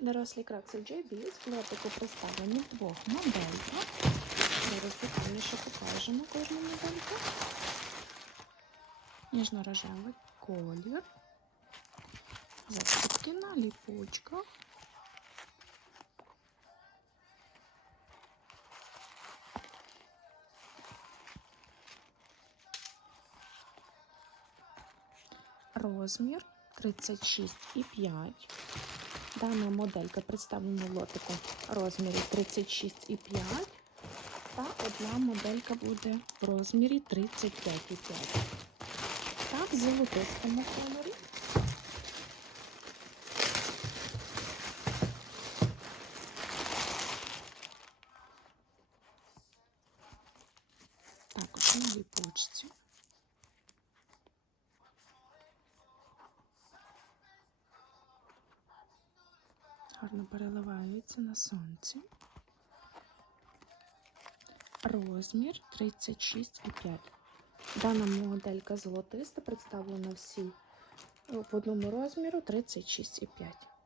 Дорослі краксель JB з клетику представлені в двох модельках. Зараз детальніше покажемо кожну модельку. Ніжно-рожевий колір. Застібки на ліпучках. Розмір 36,5. Дана моделька представлена лотику розмірі 36,5. Та одна моделька буде в розмірі 35,5. Та в золотистому кольорі. Також на ліпучці. Гарно переливається на сонці. Розмір 36,5. Дана моделька золотиста представлена всі в одному розміру 36,5.